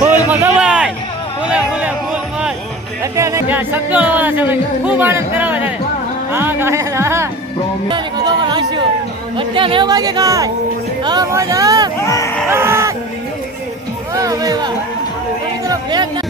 ફૂલ મજા ભાઈ ફૂલે ફૂલે ફૂલ મજ અત્યારે જ્યાં શબ્દો વાળા છે ભાઈ ખૂબ આનંદ કરાવે છે હા ગાય હા કદોમાં હાસ્યું અત્યારે 9 વાગે ગાય હા મજા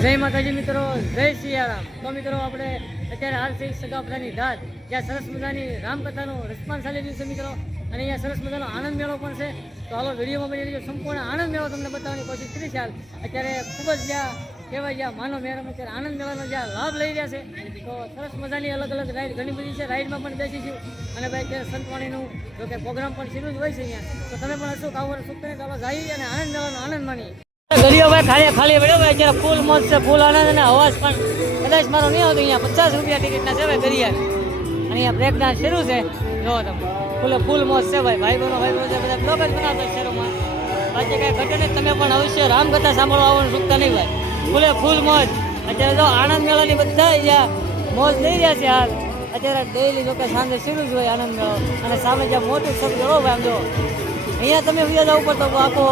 જય માતાજી મિત્રો, જય સિયારામ. તો મિત્રો આપણે અત્યારે હાલ છે સગાપરાની ધાર, જ્યાં સરસ મજાની રામકથાનો રિસ્પોન્સ ચાલી રહ્યું છે મિત્રો, અને અહીંયા સરસ મજાનો આનંદ મેળો પણ છે. તો હાલો વિડીયોમાં બની રહ્યો સંપૂર્ણ આનંદ મેળો તમને બતાવવાની કોશિશ કરી છે. અત્યારે ખૂબ જ જ્યાં કહેવાય જ્યાં માનવ મેળામાં અત્યારે આનંદ મેળાનો જ્યાં લાભ લઈ રહ્યા છે. તો સરસ મજાની અલગ અલગ રાઈડ ઘણી બધી છે, રાઈડમાં પણ બેસીશું. અને ભાઈ અત્યારે સંતવાણીનું જો કે પ્રોગ્રામ પણ શરૂ જ હોય છે અહીંયા. તો તમે પણ હશું કાવર સુખ કરીને ચાલો જઈએ અને આનંદ મેળાનો આનંદ માણીએ. ગલીઓ ભાઈ ખાલી ખાલી પડ્યો ભાઈ અત્યારે ફૂલ મોજ છે, ફૂલ આનંદ અને અવાજ પણ કદાચ મારો નહીં આવતો. અહીંયા 50 રૂપિયા ટિકિટના છે ભાઈ ગરિયા, અને અહીંયા બ્રેક ડાન્સ શરૂ છે. જો તમે ફૂલ મોજ છે ભાઈ, ભાઈ બહેનો બધા બ્લોગ જ બનાવતા શહેરોમાં. બાકી કાંઈ ઘટે નહીં, તમે પણ અવશ્ય રામકથા સાંભળવા આવવાનું ચૂકતા નહીં ભાઈ. ફૂલ મોજ અત્યારે જો આનંદ મેળાની બધા અહીંયા મોજ લઈ રહ્યા છે હાલ. અત્યારે ડેઈલી જો કે સાંજે શરૂ જ હોય આનંદ મેળો, અને સામે જ્યાં મોટું સબ જોવો ભાઈ આમ જો અહીંયા તમે વ્યાજ ઉપર તો આખો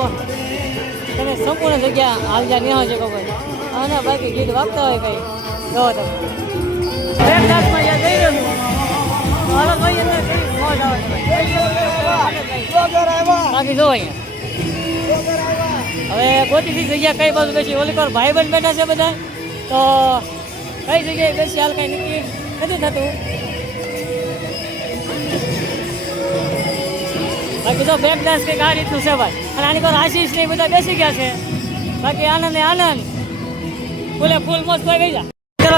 તમે સંપૂર્ણ જગ્યા હાલ જ્યાં નેહો છે કોઈ અને બાકી ગીત વાગતા હોય કઈ જો તમે બ્રેક ડાન્સમાં જ્યાં જઈ રહ્યો છું હાલો ભાઈ અંદર કઈ મોજ આવે છે બાકી જો અહીંયા હવે ગોતીથી જગ્યા કઈ બાજુ બેસી ઓલી પર ભાઈ બંધ બેઠા છે બધા, તો કઈ જગ્યાએ બેસી હાલ કઈ નક્કી નથી થતું. બાકી તો બ્રેક ડાન્સ કંઈક આ રીતનું છે ભાઈ, અને આની પર આશીષ ને બધા બેસી ગયા છે. બાકી આનંદ આનંદ ફૂલે ફૂલ મોજ થઈ ગઈ છે.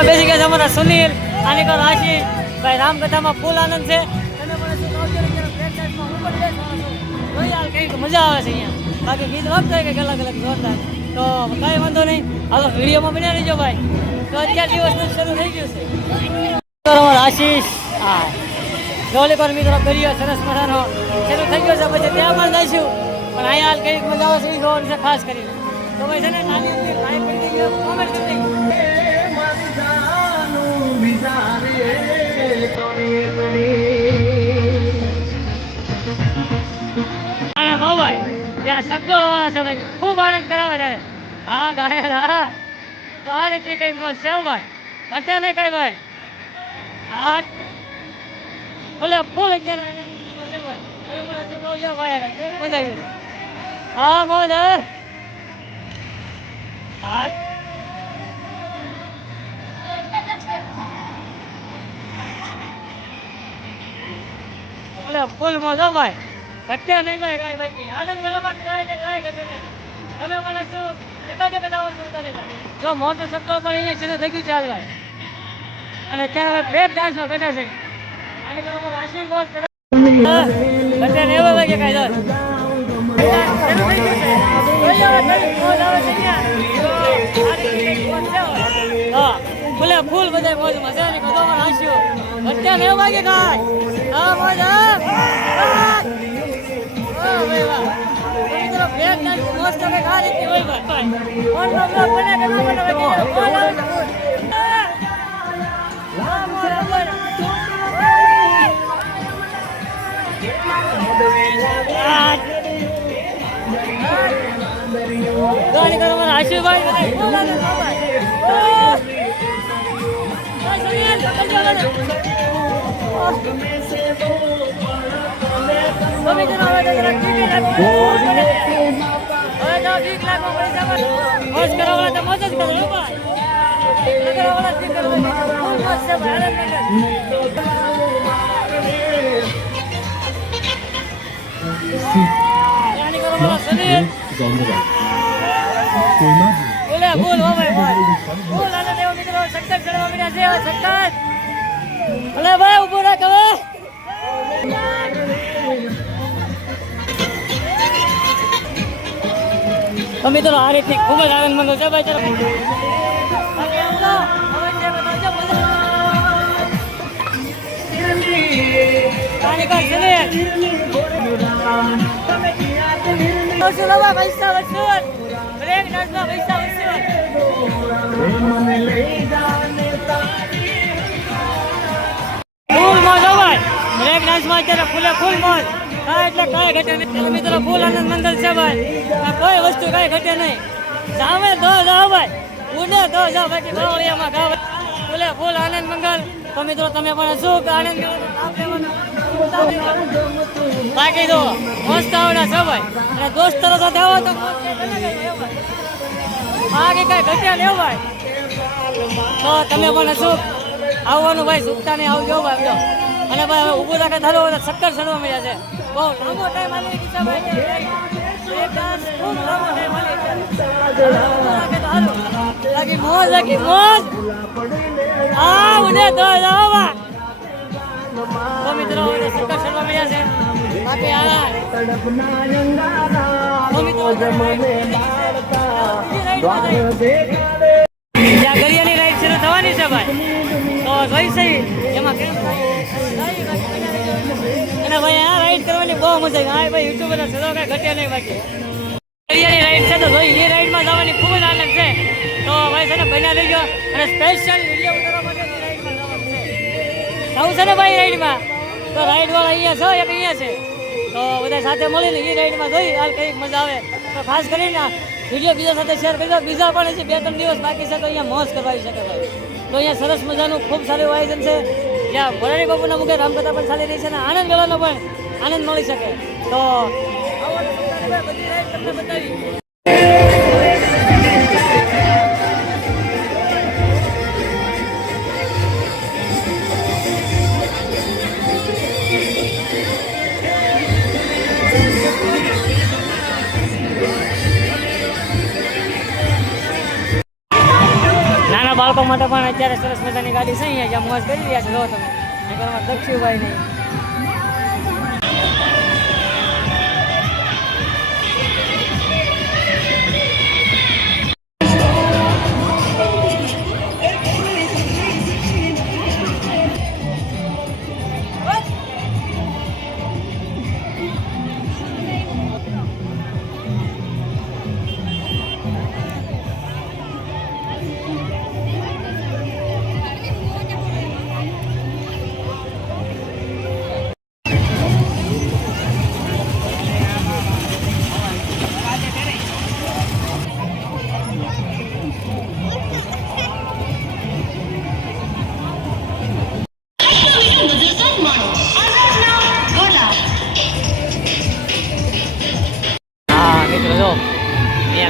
બેસી ગયા છે અમારા સુનિલ, આની પર આશીષ ભાઈ. રામકથામાં ફૂલ આનંદ છે. તમે પણ બ્રેક ડાન્સમાં હું પણ બેસવાનો છું. જોઈ હાલ કંઈક મજા આવે છે અહીંયા. બાકી ગીત વાગતા હોય કંઈક અલગ અલગ જોરદાર, તો કાંઈ વાંધો નહીં. હાલો વિડીયોમાં બન્યા રહીજો ભાઈ. તો અત્યાર દિવસનું શરૂ થઈ ગયું છે આશીષ. હા જોલી પર મિત્રો કર્યો સરસ મજાનો શરૂ થઈ ગયો છે. પછી ત્યાં પણ જઈશું, પણ અહીંયા હાલ કંઈક મજા આવે છે એ જોવાની છે ખાસ કરીને. તો ભાઈ છે ને નાની અંદર લાઈક કરી દેજો, કોમેન્ટ કરી દેજો. ભાઈ ત્યાં શબ્દો છે ભાઈ, ખૂબ આનંદ કરાવે છે. હા ગાય હા તો આ રીતે કઈ મોજ છે ભાઈ, અત્યારે નહીં કઈ ભાઈ. હા બોલે ફૂલ અત્યારે હા મોજ બોલે ફૂલ મોજ ભાઈ, અત્યારે નહીં ભાઈ કાંઈ ભાઈ. આનંદ મેળામાં કાંઈ તમે મને શું જો મોટો સક્કો પણ અહીંયા શરૂ થઈ ગયું ચાલ ભાઈ, અને ત્યાં બ્રેક ડાન્સમાં બેઠા છે. અત્યારે એવો લાગે કાંઈ ફૂલ બધા મોજ મજા ને કદોમાં હાસ્યું. અત્યારે 9 વાગે કાંઈ હા મોજ બ્રેક ડાન્સ મોજ તો કંઈક આ રીતે હોય ભાઈ. ફોનમાં બ્લોગ બને કે ન બને ફોન આવે છે. ગાડી કરો મને આશુભાઈ બોલ હો ભાઈ બોલ આને દેવો મિત્રો સક્કર ચડવા મળ્યા છે. સક્કર અલે ભાઈ ઉભો રાખ હવે. તો મિત્રો આ રીતની ખૂબ જ આનંદ મંદો છે ભાઈ. પૈસા વસૂલ બ્રેક ડાન્સમાં પૈસા વસૂલ. ફૂલ મોજ ભાઈ બ્રેક ડાન્સમાં અત્યારે ફૂલે ફૂલ મોજ. કાંઈ એટલે કાંઈ ઘટે નહીં મિત્રો, ફૂલ આનંદ મંગલ છે ભાઈ. કોઈ વસ્તુ કાંઈ ઘટે નહીં. સામે દો ભાઈ ઉડે તો જાઓ બાકી બાવળિયામાં ગાવ બોલે ફૂલ આનંદ મંગલ. તો મિત્રો તમે પણ શું કે આનંદ મેળાનો લાભ લેવાનો. બાકી તો મસ્ત આવડા છો ભાઈ અને દોસ્તરો સાથે આવો તો બાકી કઈ ઘટ્યા લેવું ભાઈ. તો તમે પણ શું આવવાનું ભાઈ સુખતા નહીં આવજો ભાઈ જો. અને ભાઈ હવે ઊભું રાખે ધારો ચક્કર ચડવા મળ્યા છે. બહુ લાંબો ટાઈમ આલી કિસ્સા ભાઈ ખૂબ લાંબો ટાઈમ આલી લાગી મોજ લાગી મોજ ઉડે તો જાઓ ભાઈ. તો મિત્રો ચક્કર ચડવા મળ્યા છે બાકી જ્યાં ગરિયાની રાઈડ શરૂ થવાની છે ભાઈ તો જોઈ સહી એમાં કેમ અને ભાઈ આ રાઈડ કરવાની બહુ મજા આવી. હા ભાઈ યુટ્યુબ બધા સદો કાંઈ ઘટ્યા નહીં બાકી ગરિયાની રાઈડ છે તો જોઈ એ રાઈડમાં જવાની ખૂબ જ આનંદ છે. તો ભાઈ છે ને બન્યા લઈ ગયો અને સ્પેશિયલ વિડીયો ઉતારવા માટે રાઈડમાં જવાનું છે આવું છે ને ભાઈ રાઈડમાં. તો રાઈડ વાળા અહીંયા છો એક અહીંયા છે તો બધા સાથે મળીને એ રાઈડમાં જોઈ હાલ કંઈક મજા આવે. તો ખાસ કરીને વિડીયો બીજા સાથે શેર કરી દો. બીજા પણ છે 2-3 દિવસ બાકી છે તો અહીંયા મોજ કરવાઈ શકે ભાઈ. તો અહીંયા સરસ મજાનું ખૂબ સારું આયોજન છે જ્યાં મોરારી બાપુના મુખે રામકથા પણ ચાલી રહી છે અને આનંદ મેળાનો પણ આનંદ મળી શકે. તો બધી રાઈડ તમને બતાવી. બાળકો માટે પણ અત્યારે સરસ મજાની ગાડી છે અહીંયા જ્યાં મોજ કરી રહ્યા છે. જો તમે ઘરમાં દક્ષિણભાઈ નહીં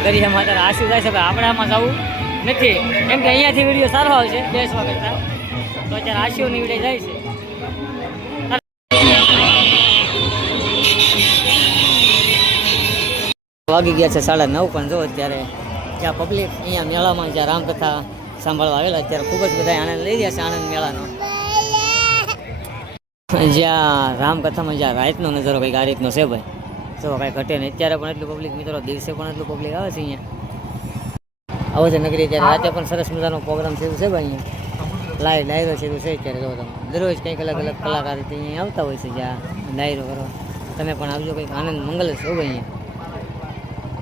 ગરિયામાં અત્યારે આશુ જાય છે ભાઈ આપણે આમાં જવું નથી કેમ કે અહીંયાથી વિડીયો સારો આવશે બેસવા કરતાં. તો અત્યારે આશુની વિડીયો જાય છે. વાગી ગયા છે 9:30 પણ જો અત્યારે જ્યાં પબ્લિક અહીંયા મેળામાં જ્યાં રામકથા સાંભળવા આવેલા અત્યારે ખૂબ જ બધા આનંદ લઈ રહ્યા છે આનંદ મેળાનો. જ્યાં રામકથામાં જ્યાં રાતનો નજારો કંઈક આ રીતનો છે ભાઈ. તો કાંઈ ઘટે નહીં. અત્યારે પણ એટલું પબ્લિક મિત્રો દિવસે પણ એટલું પબ્લિક આવે છે અહીંયા આવો છે નગરી. ત્યારે રાતે પણ સરસ મજાનો પ્રોગ્રામ થયું છે ભાઈ. અહીંયા લાઈવ શરૂ છે અત્યારે જો તમે દરરોજ કંઈક અલગ અલગ કલાકાર અહીંયા આવતા હોય છે જ્યાં ડાયરો કરવા. તમે પણ આવજો કંઈક આનંદ મંગલ છો ભાઈ અહીંયા.